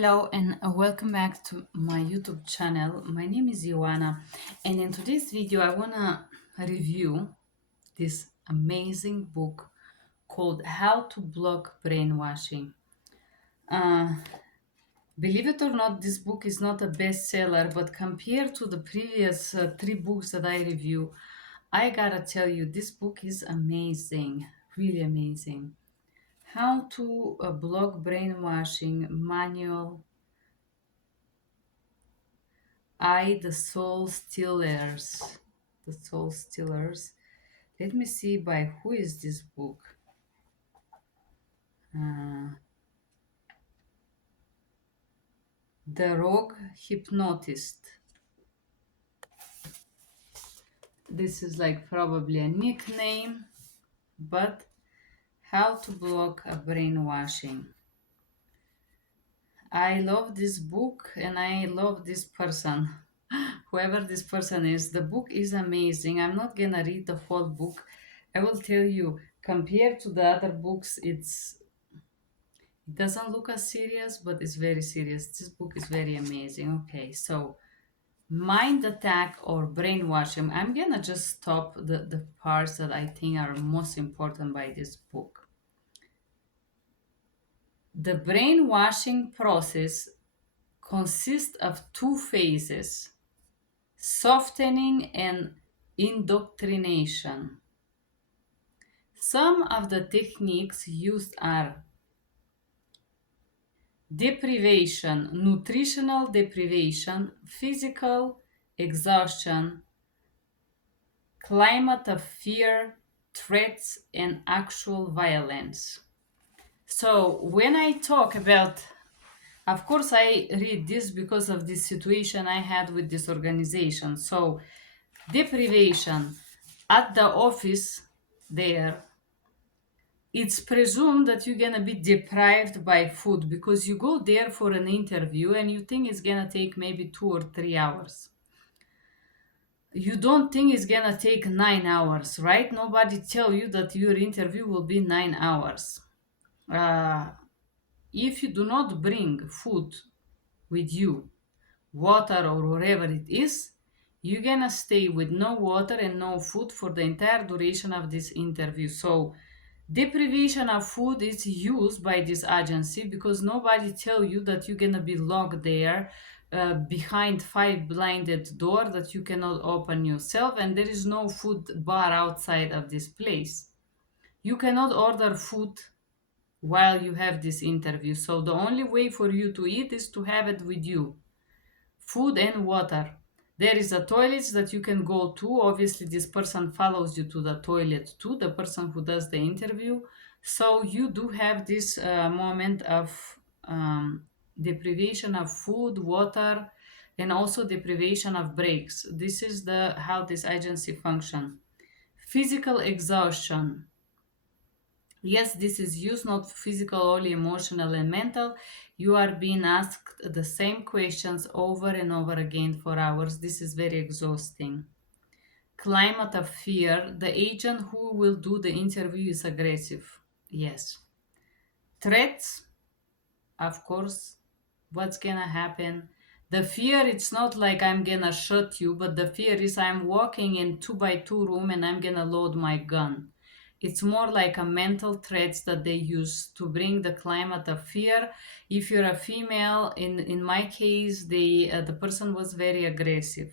Hello and welcome back to my YouTube channel. My name is Ioana, and in today's video I want to review this amazing book called How to Block Brainwashing. Uh, Believe it or not, this book is not a bestseller, but compared to the previous three books that I review, I gotta tell you, this book is amazing, really amazing. How to Block Brainwashing Manual the Soul Stealers. The Soul Stealers. Let me see by who is this book. Uh, the Rogue Hypnotist. This is like probably a nickname, but how to block a brainwashing. I love this book and I love this person. Whoever this person is, the book is amazing. I'm not gonna read the whole book. I will tell you, compared to the other books, it doesn't look as serious, but it's very serious. This book is very amazing. Okay, so mind attack or brainwashing. I'm gonna just stop the parts that I think are most important by this book. The brainwashing process consists of two phases: softening and indoctrination. Some of the techniques used are deprivation, nutritional deprivation, physical exhaustion, climate of fear, threats, and actual violence. So, when I talk about, of course, I read this because of this situation I had with this organization. So, deprivation at the office there, it's presumed that you're gonna be deprived by food because you go there for an interview and you think it's gonna take maybe 2 or 3 hours. You don't think it's gonna take 9 hours, right? Nobody tell you that your interview will be 9 hours. Uh, if you do not bring food with you, water or whatever it is, you're gonna stay with no water and no food for the entire duration of this interview. So deprivation of food is used by this agency because nobody tell you that you're gonna be locked there behind five blinded door that you cannot open yourself, and there is no food bar outside of this place. You cannot order food while you have this interview. So the only way for you to eat is to have it with you, food and water. There is a toilet that you can go to. Obviously, this person follows you to the toilet too, the person who does the interview. So you do have this moment of deprivation of food, water, and also deprivation of breaks. This is the how this agency function. Physical exhaustion. Yes, this is used not physical, only emotional and mental. You are being asked the same questions over and over again for hours. This is very exhausting. Climate of fear. The agent who will do the interview is aggressive. Yes. Threats, of course. What's gonna happen? The fear, it's not like I'm gonna shoot you, but the fear is I'm walking in 2 by 2 room and I'm gonna load my gun. It's more like a mental threats that they use to bring the climate of fear. If you're a female, in my case, the person was very aggressive.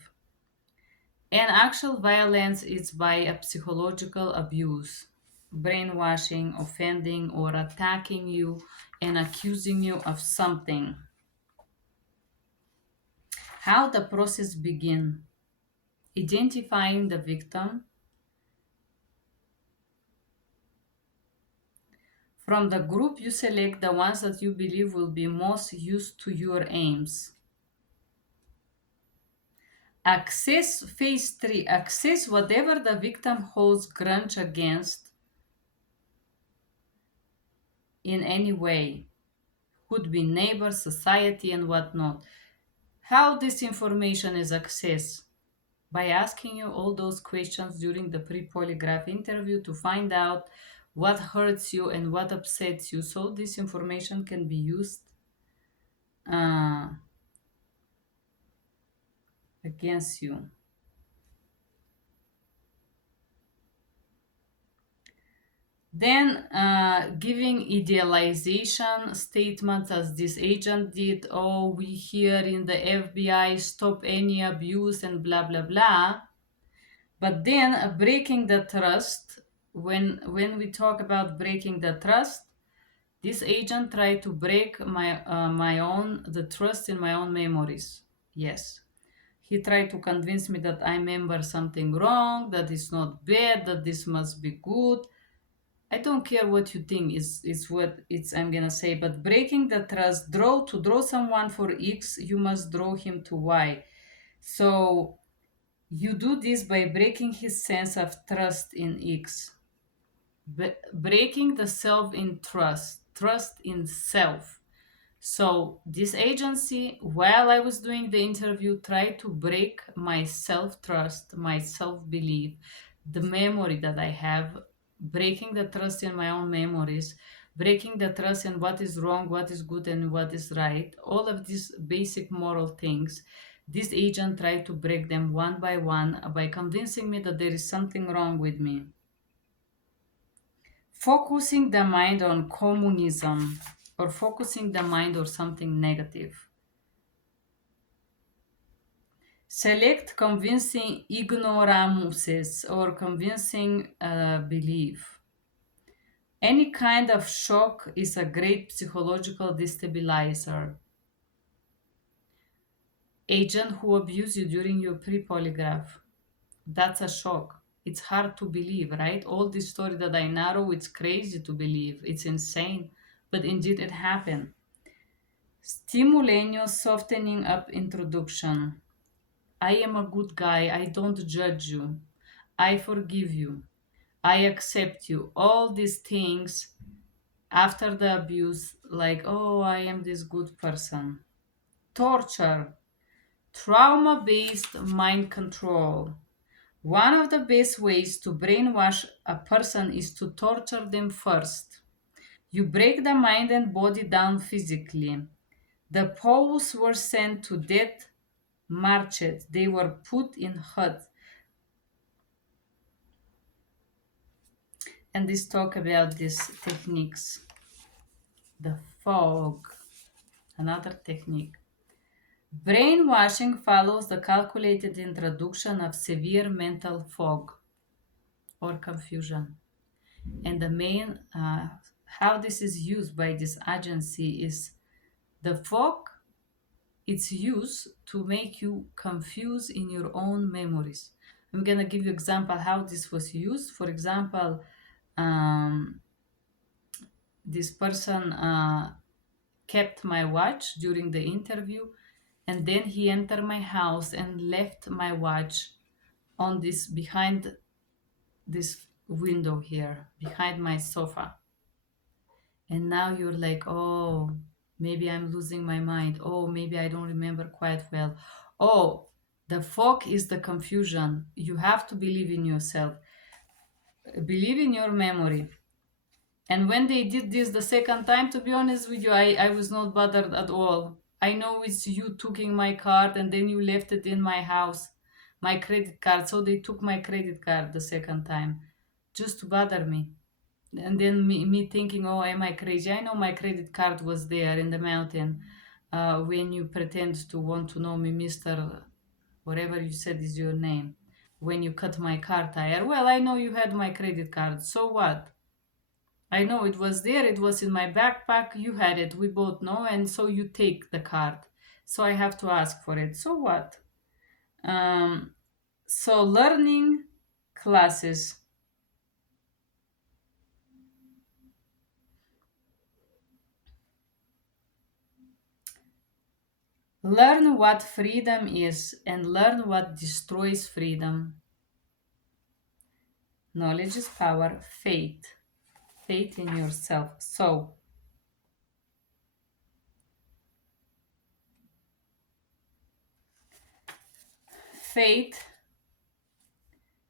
And actual violence is by a psychological abuse, brainwashing, offending, or attacking you and accusing you of something. How the process begin? Identifying the victim. From the group, you select the ones that you believe will be most used to your aims. Access phase 3. Access whatever the victim holds grudge against in any way. Could be neighbor, society, and whatnot. How this information is accessed? By asking you all those questions during the pre-polygraph interview to find out what hurts you and what upsets you, so this information can be used against you. Then giving idealization statements as this agent did. Oh, we here in the FBI stop any abuse and blah blah blah. But then breaking the trust. When we talk about breaking the trust, this agent tried to break the trust in my own memories. Yes. He tried to convince me that I remember something wrong, that it's not bad, that this must be good. I don't care what you think is what it's I'm gonna say, but breaking the trust, draw someone for X, you must draw him to Y. So you do this by breaking his sense of trust in X. Breaking the self in trust in self. So this agency, while I was doing the interview, tried to break my self-trust, my self-belief, the memory that I have, breaking the trust in my own memories, breaking the trust in what is wrong, what is good, and what is right. All of these basic moral things. This agent tried to break them one by one by convincing me that there is something wrong with me. Focusing the mind on communism or focusing the mind on something negative. Select convincing ignoramuses or convincing belief. Any kind of shock is a great psychological destabilizer. Agent who abuse you during your pre-polygraph. That's a shock. It's hard to believe, right? All this story that I narrow, it's crazy to believe. It's insane. But indeed it happened. Stimulaneous softening up introduction. I am a good guy. I don't judge you. I forgive you. I accept you. All these things after the abuse, like, oh, I am this good person. Torture. Trauma based mind control. One of the best ways to brainwash a person is to torture them first. You break the mind and body down physically. The Poles were sent to death marches. They were put in huts. And this talk about these techniques. The fog, another technique. Brainwashing follows the calculated introduction of severe mental fog or confusion. And the main, how this is used by this agency is the fog, it's used to make you confuse in your own memories. I'm going to give you example how this was used. For example, um, this person kept my watch during the interview, and then he entered my house and left my watch on this behind this window here behind my sofa. And now you're like, oh, maybe I'm losing my mind. Oh, maybe I don't remember quite well. Oh, the fog is the confusion. You have to believe in yourself, believe in your memory. And when they did this the second time, to be honest with you, I was not bothered at all. I know it's you taking my card and then you left it in my house, my credit card. So they took my credit card the second time just to bother me. And then me thinking, oh, am I crazy? I know my credit card was there in the mountain when you pretend to want to know me, Mr. Whatever you said is your name. When you cut my car tire, well, I know you had my credit card. So what? I know it was there, it was in my backpack, you had it, we both know, and so you take the card. So I have to ask for it. So what? Um, so learning classes. Learn what freedom is and learn what destroys freedom. Knowledge is power, faith. Faith in yourself. So, faith,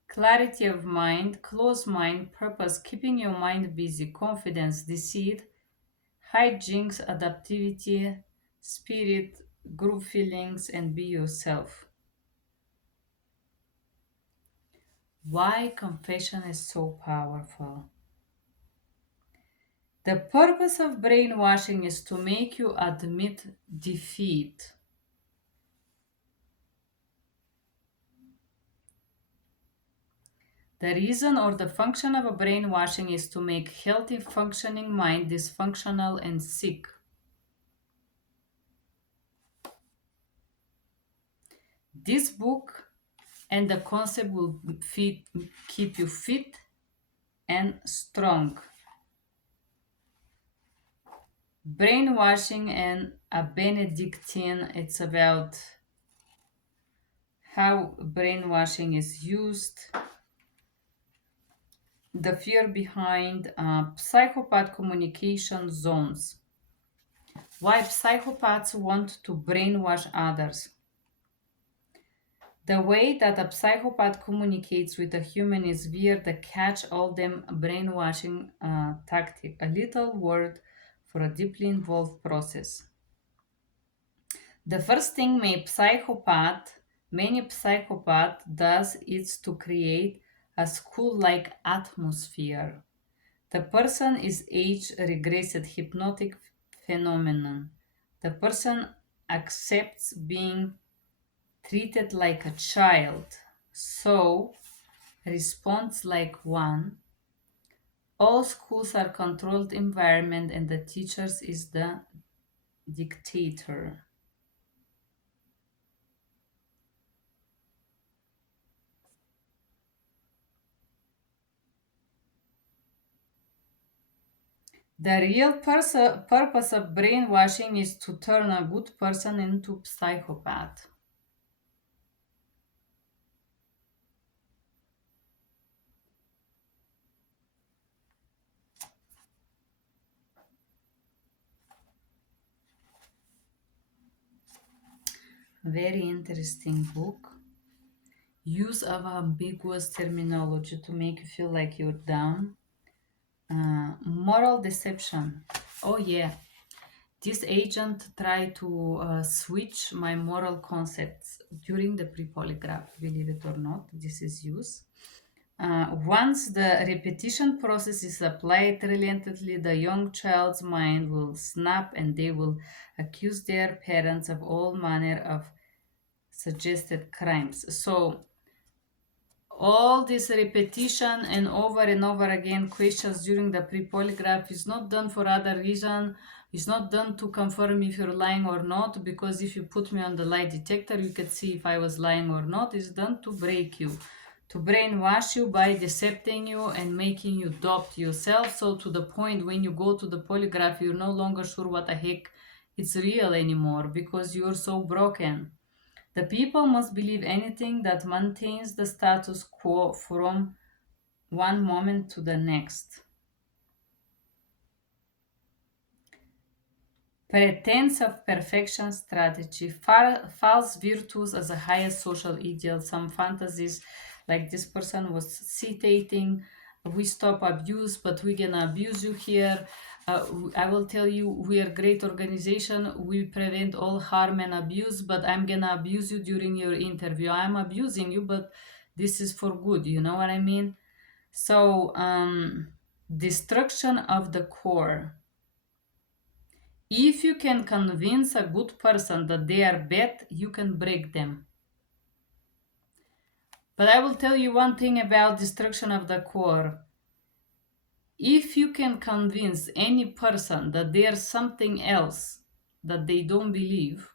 clarity of mind, close mind, purpose, keeping your mind busy, confidence, deceit, hijinks, adaptivity, spirit, group feelings, and be yourself. Why confession is so powerful? The purpose of brainwashing is to make you admit defeat. The reason or the function of a brainwashing is to make healthy functioning mind dysfunctional and sick. This book and the concept will keep you fit and strong. Brainwashing and a Benedictine, it's about how brainwashing is used, the fear behind psychopath communication zones, why psychopaths want to brainwash others. The way that a psychopath communicates with a human is via the catch all them brainwashing tactic, a little word for a deeply involved process. The first thing many psychopath does is to create a school-like atmosphere. The person is age-regressed hypnotic phenomenon. The person accepts being treated like a child, so responds like one. All schools are controlled environment and the teachers is the dictator. The real purpose of brainwashing is to turn a good person into psychopath. Very interesting book. Use of ambiguous terminology to make you feel like you're down. Moral deception. Oh yeah, this agent tried to switch my moral concepts during the pre-polygraph. Believe it or not, this is used. Once the repetition process is applied relentlessly, the young child's mind will snap and they will accuse their parents of all manner of suggested crimes. So all this repetition and over again questions during the pre-polygraph is not done for other reason. It's not done to confirm if you're lying or not, because if you put me on the lie detector you could see if I was lying or not. It's done to break you, to brainwash you by decepting you and making you doubt yourself, so to the point when you go to the polygraph you're no longer sure what the heck it's real anymore because you're so broken. The people must believe anything that maintains the status quo from one moment to the next. Pretense of perfection strategy, false virtues as a highest social ideal, some fantasies like this person was citating, we stop abuse, but we gonna abuse you here. I will tell you, we are great organization, we prevent all harm and abuse, but I'm gonna abuse you during your interview. I'm abusing you, but this is for good, you know what I mean? So, destruction of the core. If you can convince a good person that they are bad, you can break them. But I will tell you one thing about destruction of the core. If you can convince any person that there's something else that they don't believe,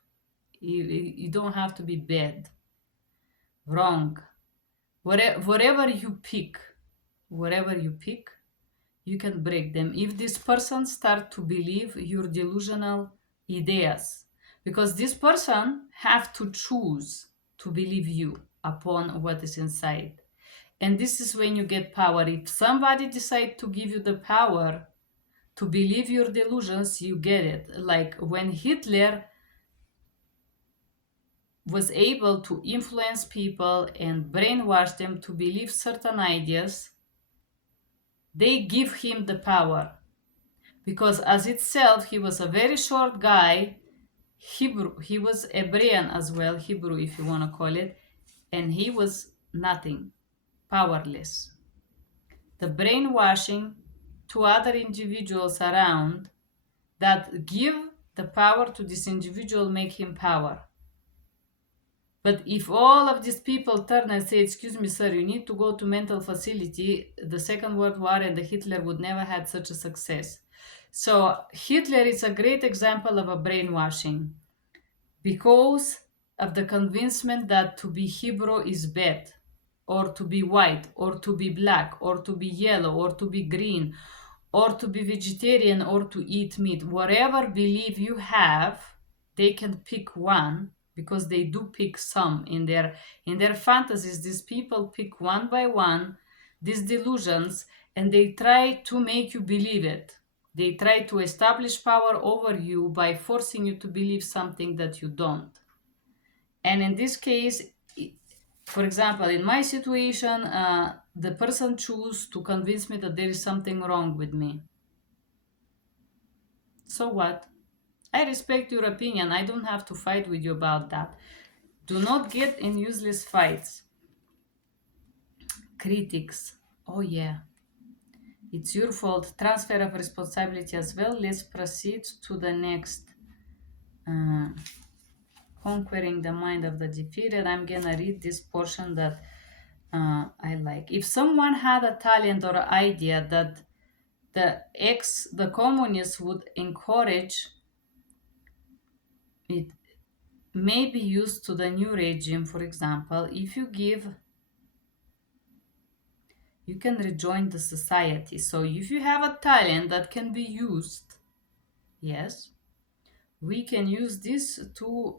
you don't have to be bad, wrong. Whatever you pick, whatever you pick, you can break them. If this person start to believe your delusional ideas, because this person have to choose to believe you upon what is inside. And this is when you get power. If somebody decide to give you the power to believe your delusions, you get it. Like when Hitler was able to influence people and brainwash them to believe certain ideas, they give him the power. Because as itself, he was a very short guy, Hebrew, he was Hebrean as well, Hebrew if you want to call it, and he was nothing. powerless. The brainwashing to other individuals around that give the power to this individual make him power. But if all of these people turn and say, excuse me, sir, you need to go to mental facility, the Second World War and the Hitler would never had such a success. So Hitler is a great example of a brainwashing because of the convincement that to be Hebrew is bad, or to be white, or to be black, or to be yellow, or to be green, or to be vegetarian, or to eat meat. Whatever belief you have, they can pick one because they do pick some in their fantasies. These people pick one by one these delusions and they try to make you believe it. They try to establish power over you by forcing you to believe something that you don't. And in this case, for example, in my situation, the person chose to convince me that there is something wrong with me. So what? I respect your opinion. I don't have to fight with you about that. Do not get in useless fights. Critics. Oh, yeah. It's your fault. Transfer of responsibility as well. Let's proceed to the next. Conquering the mind of the defeated. I'm gonna read this portion that I like. If someone had a talent or idea that the communists would encourage, it may be used to the new regime. For example, if you give, you can rejoin the society. So if you have a talent that can be used, yes, we can use this to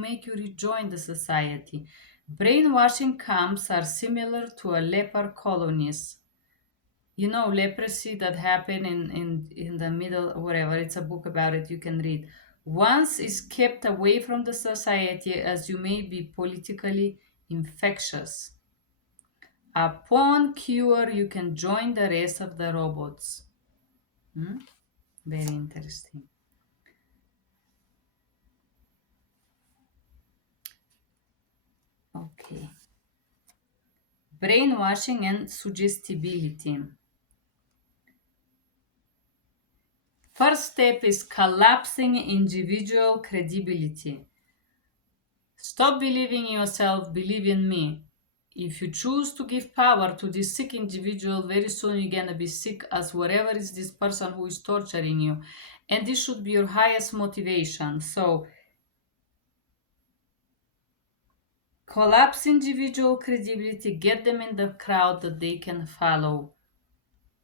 make you rejoin the society. Brainwashing camps are similar to a leper colonies. You know, leprosy that happened in the middle, whatever. It's a book about it, you can read. Once is kept away from the society as you may be politically infectious. Upon cure, you can join the rest of the robots. Very interesting. Okay. Brainwashing and suggestibility. First step is collapsing individual credibility. Stop believing in yourself, believe in me. If you choose to give power to this sick individual, very soon you're gonna be sick as whatever is this person who is torturing you. And this should be your highest motivation. So collapse individual credibility, get them in the crowd that they can follow.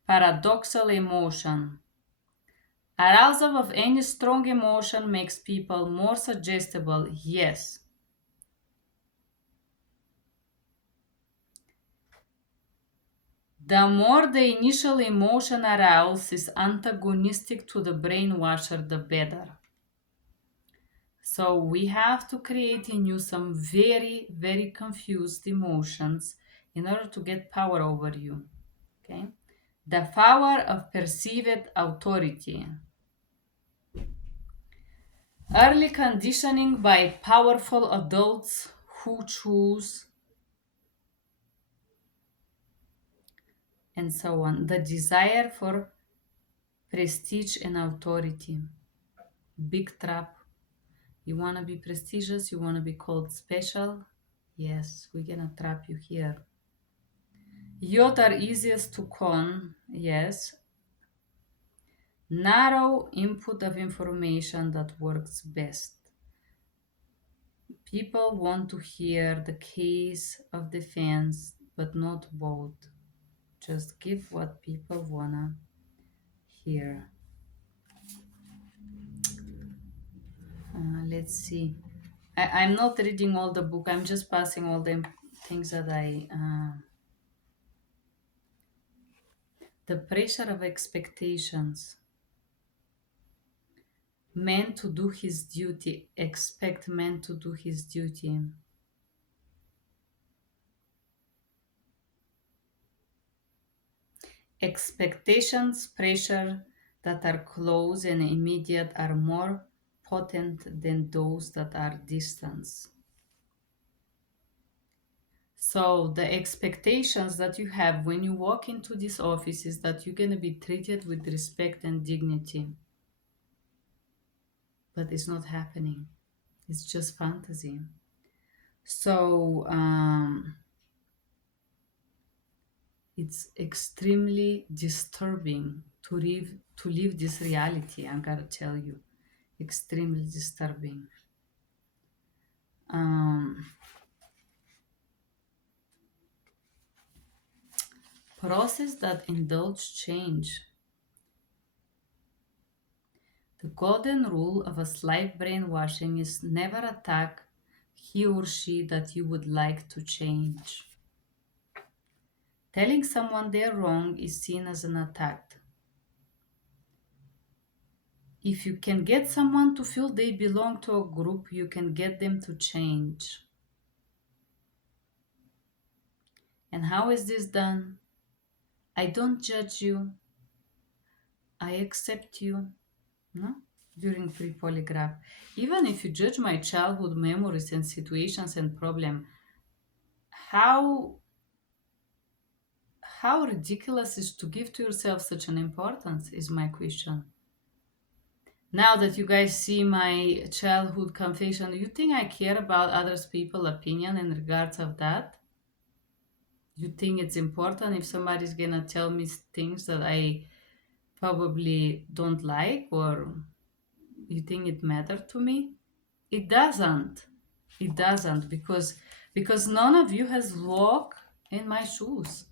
Paradoxal emotion. Arousal of any strong emotion makes people more suggestible, yes. The more the initial emotion aroused is antagonistic to the brainwasher, the better. So we have to create in you some very, very confused emotions in order to get power over you. Okay? The power of perceived authority. Early conditioning by powerful adults who choose, and so on. The desire for prestige and authority. Big trap. You want to be prestigious? You want to be called special? Yes, we're gonna trap you here. Yacht are easiest to con, yes. Narrow input of information that works best. People want to hear the case of defense, but not both. Just give what people wanna hear. Let's see. I'm not reading all the book. I'm just passing all the things that the pressure of expectations. Man to do his duty. Expect man to do his duty. Expectations, pressure that are close and immediate are more potent than those that are distant. So the expectations that you have when you walk into this office is that you're going to be treated with respect and dignity. But it's not happening. It's just fantasy. So it's extremely disturbing to live this reality. I'm gonna tell you, extremely disturbing. Um, Process that indulge change. The golden rule of a slight brainwashing is never attack he or she that you would like to change. Telling someone they're wrong is seen as an attack. If you can get someone to feel they belong to a group, you can get them to change. And how is this done? I don't judge you. I accept you. No? During pre-polygraph. Even if you judge my childhood memories and situations and problem, how ridiculous is to give to yourself such an importance is my question. Now that you guys see my childhood confession, you think I care about others people's opinion in regards of that? You think it's important if somebody's gonna tell me things that I probably don't like, or you think it matters to me? It doesn't. It doesn't, because none of you has walked in my shoes.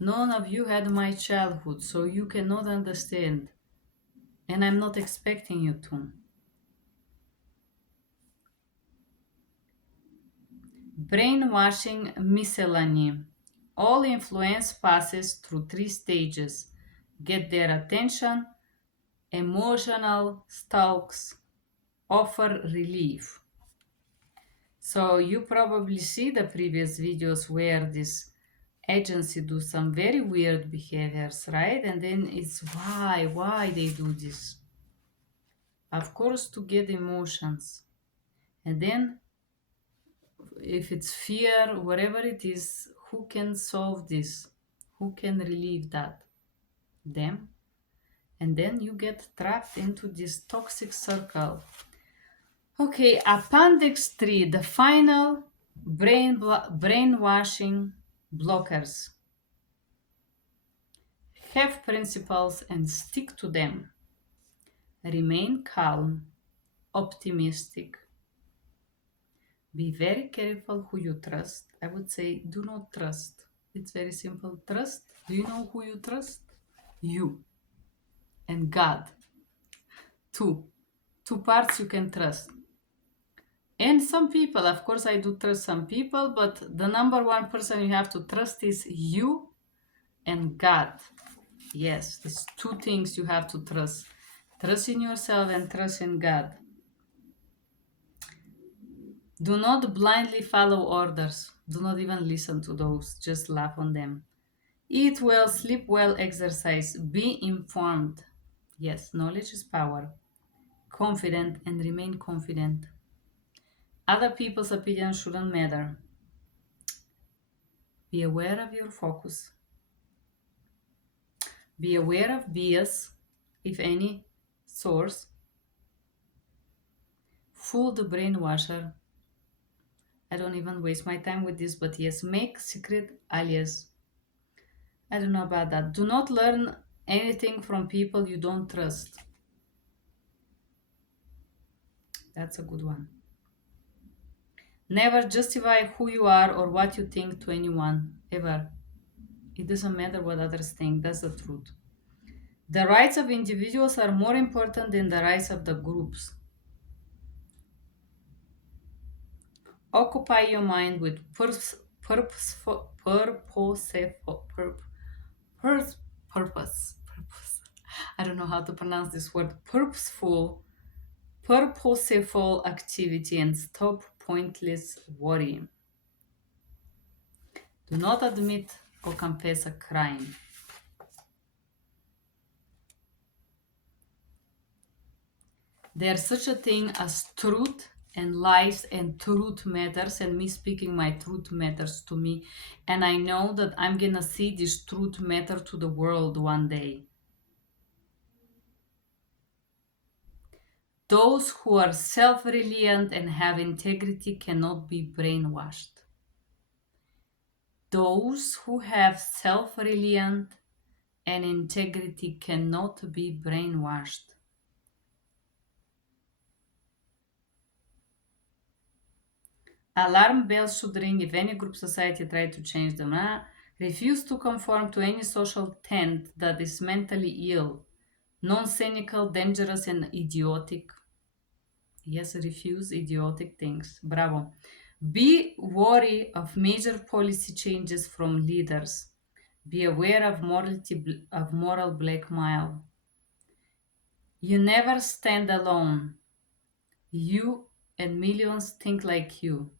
None of you had my childhood, so you cannot understand. And I'm not expecting you to. Brainwashing miscellany. All influence passes through 3 stages: get their attention, emotional stalks, offer relief. So you probably see the previous videos where this agency do some very weird behaviors, right? And then it's why they do this. Of course, to get emotions. And then if it's fear, whatever it is, who can solve this? Who can relieve that? Them. And then you get trapped into this toxic circle. Okay, Appendix 3, the final brainwashing blockers. Have principles and stick to them. Remain calm, optimistic. Be very careful who you trust. I would say do not trust. It's very simple. Trust. Do you know who you trust? You and God. Two parts you can trust. And some people, of course, I do trust some people, but the number one person you have to trust is you and God. Yes, these 2 things you have to trust. Trust in yourself and trust in God. Do not blindly follow orders. Do not even listen to those. Just laugh on them. Eat well, sleep well, exercise. Be informed. Yes, knowledge is power. Confident and remain confident. Other people's opinions shouldn't matter. Be aware of your focus. Be aware of bias, if any, source. Fool the brainwasher. I don't even waste my time with this, but yes, make secret alias. I don't know about that. Do not learn anything from people you don't trust. That's a good one. Never justify who you are or what you think to anyone, ever. It doesn't matter what others think, that's the truth. The rights of individuals are more important than the rights of the groups. Occupy your mind with purpose. I don't know how to pronounce this word. Purposeful activity and stop pointless worry. Do not admit or confess a crime. There's such a thing as truth and lies and truth matters, and me speaking my truth matters to me, and I know that I'm gonna see this truth matter to the world one day. Those who are self-reliant and have integrity cannot be brainwashed. Those who have self-reliant and integrity cannot be brainwashed. Alarm bells should ring if any group society try to change them. Refuse to conform to any social tent that is mentally ill, non-cynical, dangerous, and idiotic. Yes, refuse idiotic things. Bravo. Be wary of major policy changes from leaders. Be aware of moral blackmail. You never stand alone. You and millions think like you.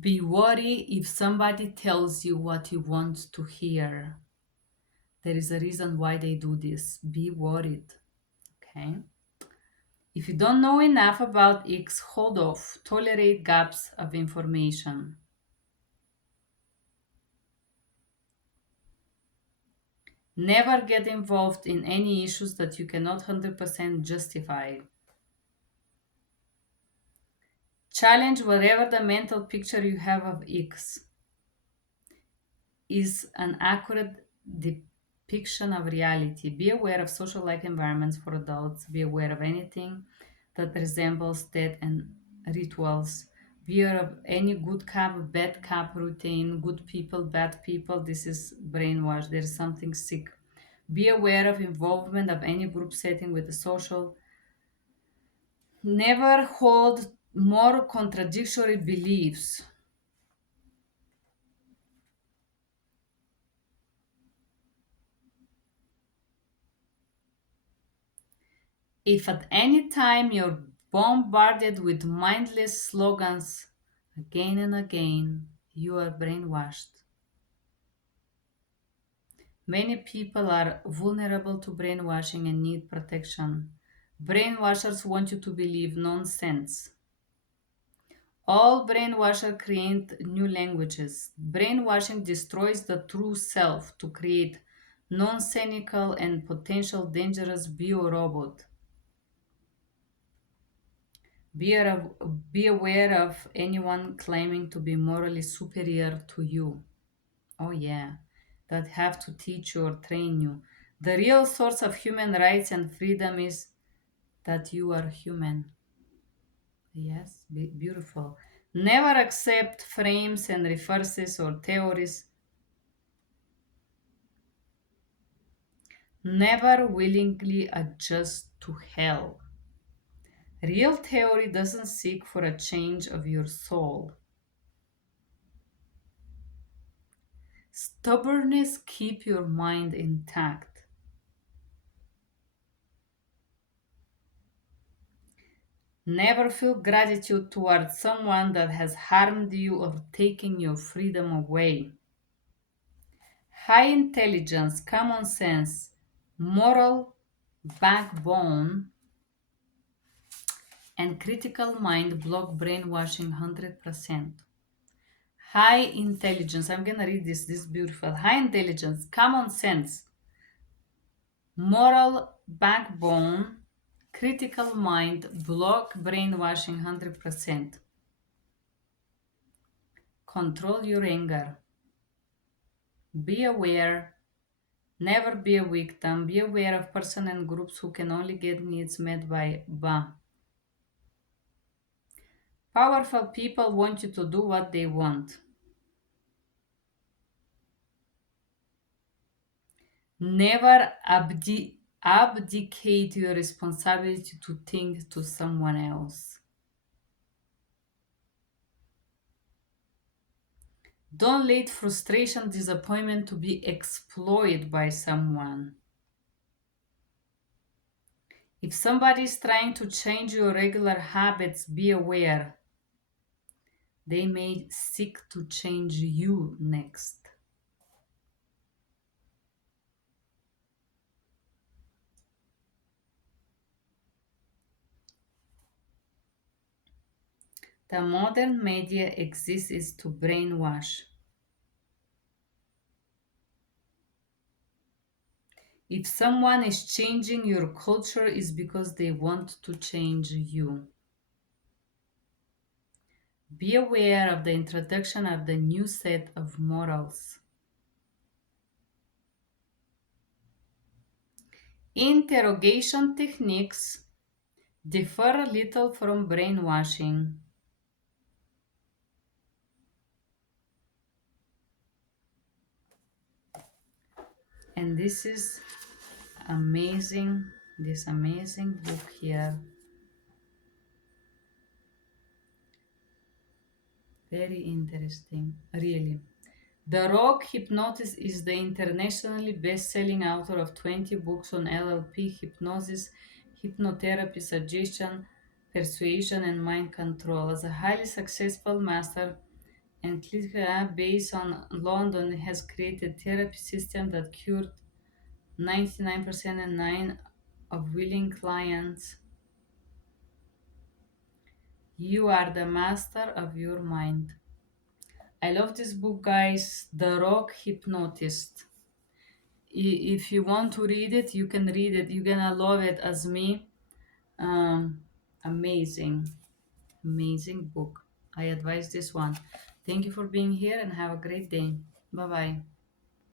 Be worried if somebody tells you what you want to hear. There is a reason why they do this. Be worried. Okay? If you don't know enough about X, hold off. Tolerate gaps of information. Never get involved in any issues that you cannot 100% justify. Challenge whatever the mental picture you have of X is an accurate depiction of reality. Be aware of social-like environments for adults. Be aware of anything that resembles death and rituals. Be aware of any good cup, bad cup routine, good people, bad people. This is brainwash. There is something sick. Be aware of involvement of any group setting with the social. Never hold more contradictory beliefs. If at any time you're bombarded with mindless slogans again and again, you are brainwashed. Many people are vulnerable to brainwashing and need protection. Brainwashers want you to believe nonsense. All brainwashers create new languages. Brainwashing destroys the true self to create non-cynical and potential dangerous biorobot. Be aware of anyone claiming to be morally superior to you. Oh, yeah, that have to teach you or train you. The real source of human rights and freedom is that you are human. Yes, beautiful. Never accept frames and reverses or theories. Never willingly adjust to hell. Real theory doesn't seek for a change of your soul. Stubbornness keep your mind intact. Never feel gratitude towards someone that has harmed you or taken your freedom away. High intelligence, common sense, moral backbone, and critical mind block brainwashing 100%. High intelligence, I'm gonna read this is beautiful. High intelligence, common sense, moral backbone, critical mind block brainwashing 100%. Control your anger. Be aware. Never be a victim. Be aware of person and groups who can only get needs met by ba. Powerful people want you to do what they want. Never abdicate your responsibility to think to someone else. Don't let frustration, disappointment to be exploited by someone. If somebody is trying to change your regular habits, be aware. They may seek to change you next. The modern media exists is to brainwash. If someone is changing your culture, is because they want to change you. Be aware of the introduction of the new set of morals. Interrogation techniques differ little from brainwashing. And this is amazing, this amazing book here. Very interesting, really. The Rock Hypnotist is the internationally best-selling author of 20 books on LLP, hypnosis, hypnotherapy, suggestion, persuasion, and mind control. As a highly successful master and clinician based on London, has created therapy system that cured 99% and 9 of willing clients. You are the master of your mind. I love this book, guys. The Rock Hypnotist. If you want to read it, you can read it. You're gonna love it as me. Um, amazing, amazing book. I advise this one. Thank you for being here and have a great day. Bye bye.